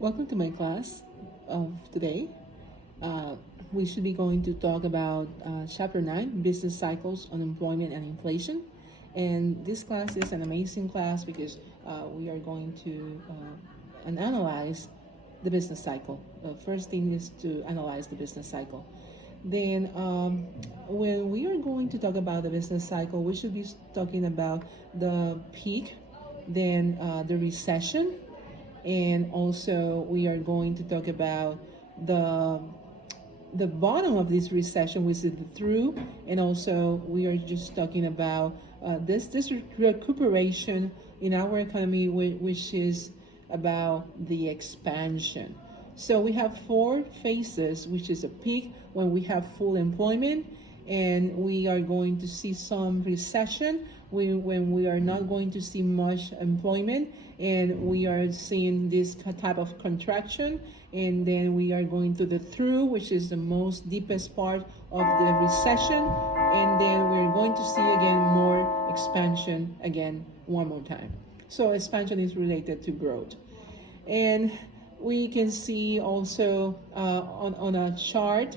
Welcome to my class of today. Uh, we should be going to talk about Chapter 9, Business Cycles, Unemployment, and Inflation. And this class is an amazing class because we are going to analyze the business cycle. The first thing is to analyze the business cycle. Then, when we are going to talk about the business cycle, we should be talking about the peak, then the recession, and also we are going to talk about the the bottom of this recession, which is the through, and also we are just talking about this recuperation in our economy, which is about the expansion. So we have four phases, which is a peak when we have full employment, and we are going to see some recession when we are not going to see much employment, and we are seeing this type of contraction, and then we are going to the through, which is the most deepest part of the recession, and then we're going to see again more expansion again one more time. So expansion is related to growth. And we can see also on a chart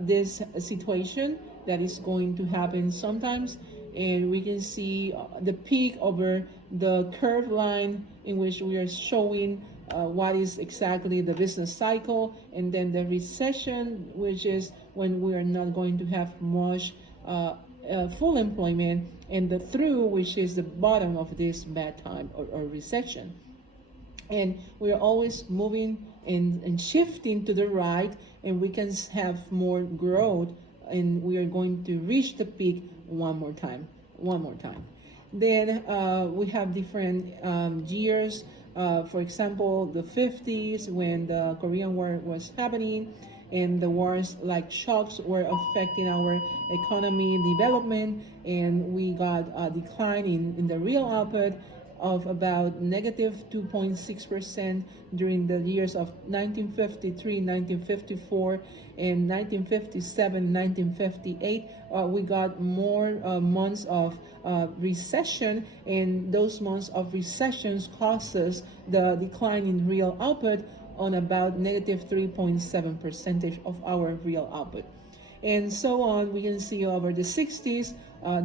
this situation that is going to happen sometimes, and we can see the peak over the curved line in which we are showing what is exactly the business cycle, and then the recession, which is when we are not going to have much full employment, and the through, which is the bottom of this bad time or recession. And we are always moving and shifting to the right, and we can have more growth, and we are going to reach the peak one more time. Then we have different years. For example, the 50s, when the Korean War was happening, and the wars like shocks were affecting our economy development, and we got a decline in the real output of about negative 2.6% during the years of 1953, 1954, and 1957, 1958. We got more months of recession, and those months of recessions causes the decline in real output on about negative 3.7% of our real output. And so on, we can see over the 60s,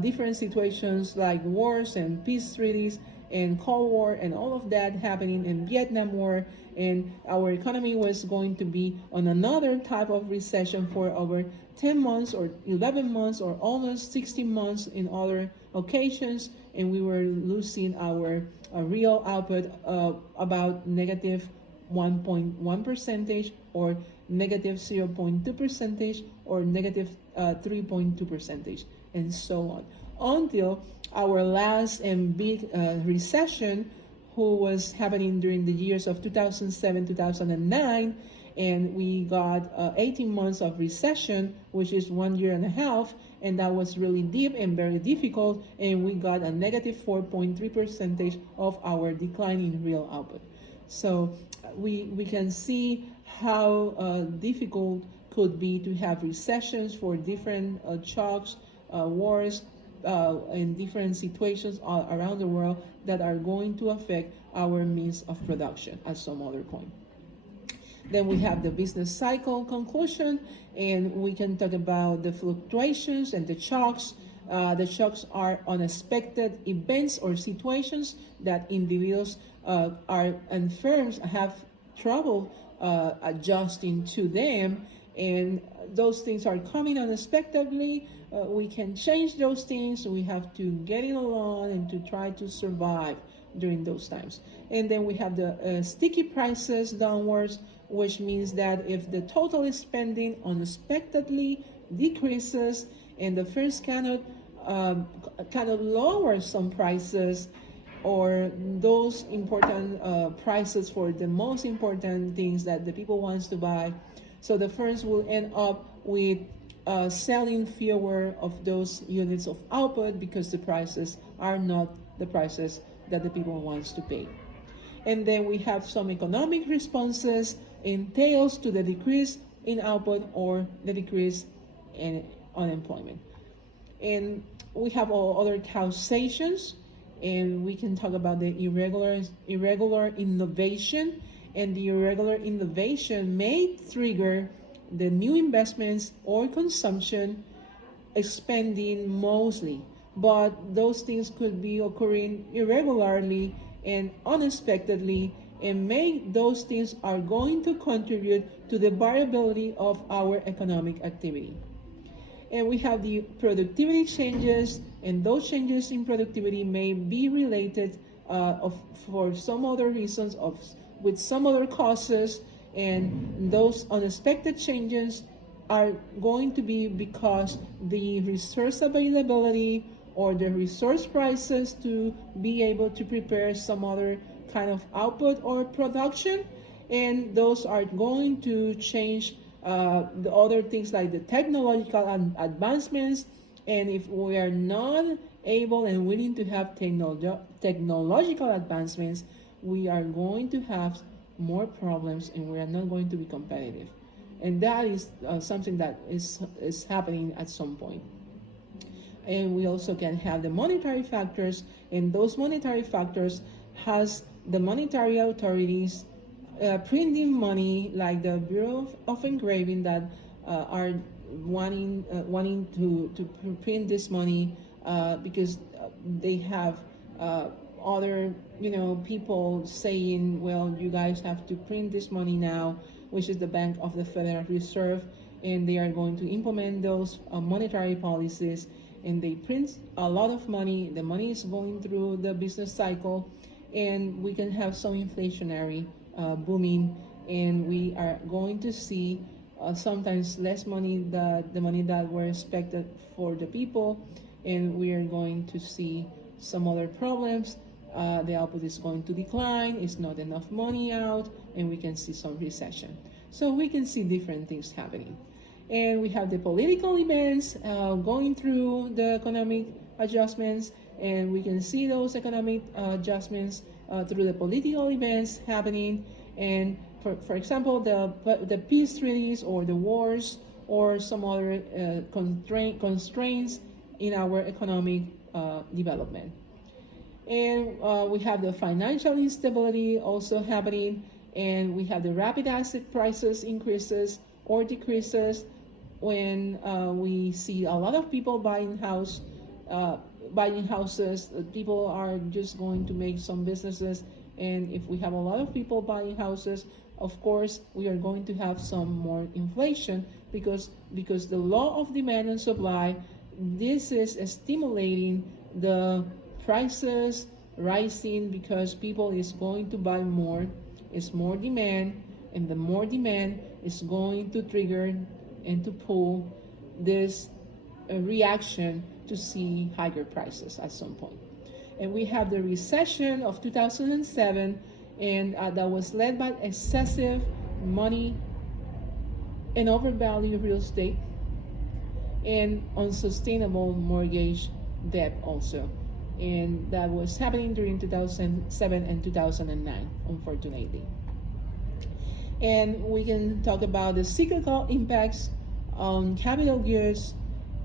different situations like wars and peace treaties and Cold War and all of that happening in Vietnam War, and our economy was going to be on another type of recession for over 10 months or 11 months or almost 60 months in other occasions, and we were losing our real output about negative 1.1 percentage or negative 0.2 percentage or negative 3.2 percentage, and so on, until our last and big recession, who was happening during the years of 2007, 2009, and we got 18 months of recession, which is 1 year and a half, and that was really deep and very difficult, and we got a negative 4.3 percentage of our decline in real output. So we can see how difficult could be to have recessions for different shocks, wars, in different situations all around the world that are going to affect our means of production at some other point. Then we have the business cycle conclusion, and we can talk about the fluctuations and the shocks. The shocks are unexpected events or situations that individuals and firms have trouble adjusting to them, and those things are coming unexpectedly. We can change those things. We have to get it along and to try to survive during those times. And then we have the sticky prices downwards, which means that if the total spending unexpectedly decreases and the firms cannot lower some prices, or those important prices for the most important things that the people wants to buy, so the firms will end up with selling fewer of those units of output because the prices are not the prices that the people wants to pay. And then we have some economic responses entails to the decrease in output or the decrease in unemployment. And we have all other causations, and we can talk about the irregular innovation, and the irregular innovation may trigger the new investments or consumption expanding mostly, but those things could be occurring irregularly and unexpectedly, and those things are going to contribute to the variability of our economic activity. And we have the productivity changes, and those changes in productivity may be related for some other reasons with some other causes, and those unexpected changes are going to be because the resource availability or the resource prices to be able to prepare some other kind of output or production, and those are going to change the other things like the technological advancements. And if we are not able and willing to have technological advancements, we are going to have more problems and we are not going to be competitive. And that is something that is happening at some point. And we also can have the monetary factors, and those monetary factors has the monetary authorities printing money, like the Bureau of Engraving, that are wanting to print this money because they have other people saying, well, you guys have to print this money now, which is the Bank of the Federal Reserve, and they are going to implement those monetary policies, and they print a lot of money. The money is going through the business cycle, and we can have some inflationary booming, and we are going to see sometimes less money, the money that were expected for the people, and we are going to see some other problems. The output is going to decline, it's not enough money out, and we can see some recession. So we can see different things happening. And we have the political events going through the economic adjustments, and we can see those economic adjustments through the political events happening. And for example, the peace treaties or the wars or some other constraints in our economic development. And we have the financial instability also happening, and we have the rapid asset prices increases or decreases when we see a lot of people buying houses. People are just going to make some businesses, and if we have a lot of people buying houses, of course we are going to have some more inflation because the law of demand and supply, this is stimulating the prices rising because people is going to buy more. It's more demand, and the more demand is going to trigger and to pull this reaction to see higher prices at some point. And we have the recession of 2007, and that was led by excessive money and overvalued real estate and unsustainable mortgage debt also. And that was happening during 2007 and 2009, unfortunately. And we can talk about the cyclical impacts on capital goods,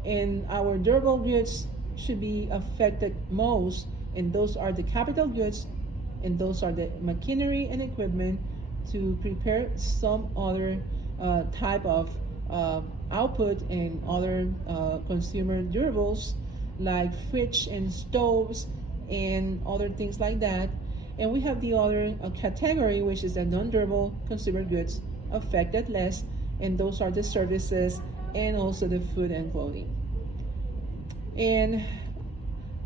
and our durable goods should be affected most, and those are the capital goods, and those are the machinery and equipment to prepare some other type of output and other consumer durables like fridge and stoves and other things like that. And we have the other category, which is the non-durable consumer goods affected less, and those are the services and also the food and clothing. And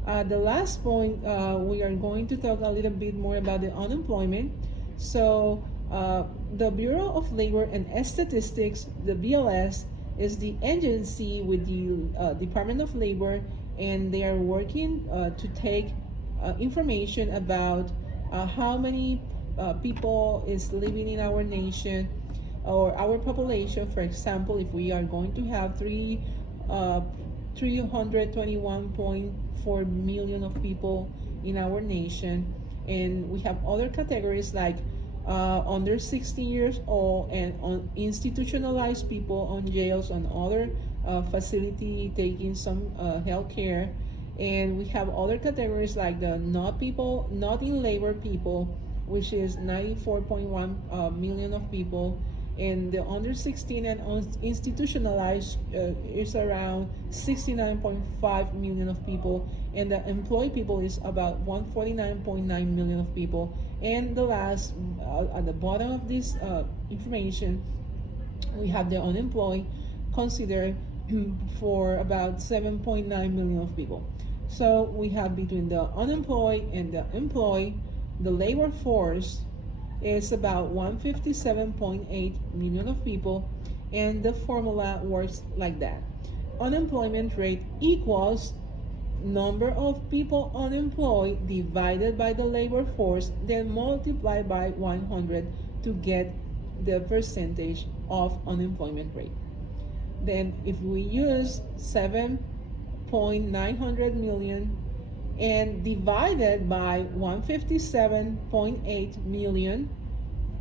the last point, we are going to talk a little bit more about the unemployment. So the Bureau of Labor and Statistics, the BLS, is the agency with the Department of Labor, and they are working to take information about how many people is living in our nation or our population. For example, if we are going to have 321.4 million of people in our nation, and we have other categories like under 60 years old and on institutionalized people on jails and other facility taking some health care. And we have other categories like the not in labor people which is 94.1 million of people, and the under 16 and institutionalized is around 69.5 million of people, and the employed people is about 149.9 million of people. And the last, at the bottom of this information, we have the unemployed considered for about 7.9 million of people. So we have between the unemployed and the employed, the labor force is about 157.8 million of people, and the formula works like that. Unemployment rate equals number of people unemployed divided by the labor force, then multiply by 100 to get the percentage of unemployment rate. Then if we use 7.900 million and divided by 157.8 million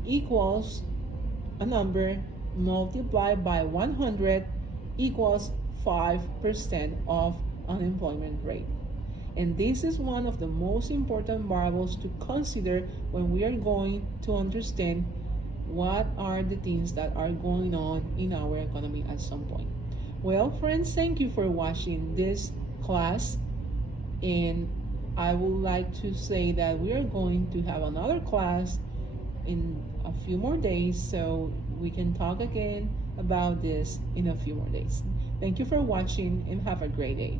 equals a number multiplied by 100 equals 5% of unemployment rate. And this is one of the most important variables to consider when we are going to understand what are the things that are going on in our economy at some point. Well, friends, thank you for watching this class, and I would like to say that we are going to have another class in a few more days, so we can talk again about this in a few more days. Thank you for watching and have a great day.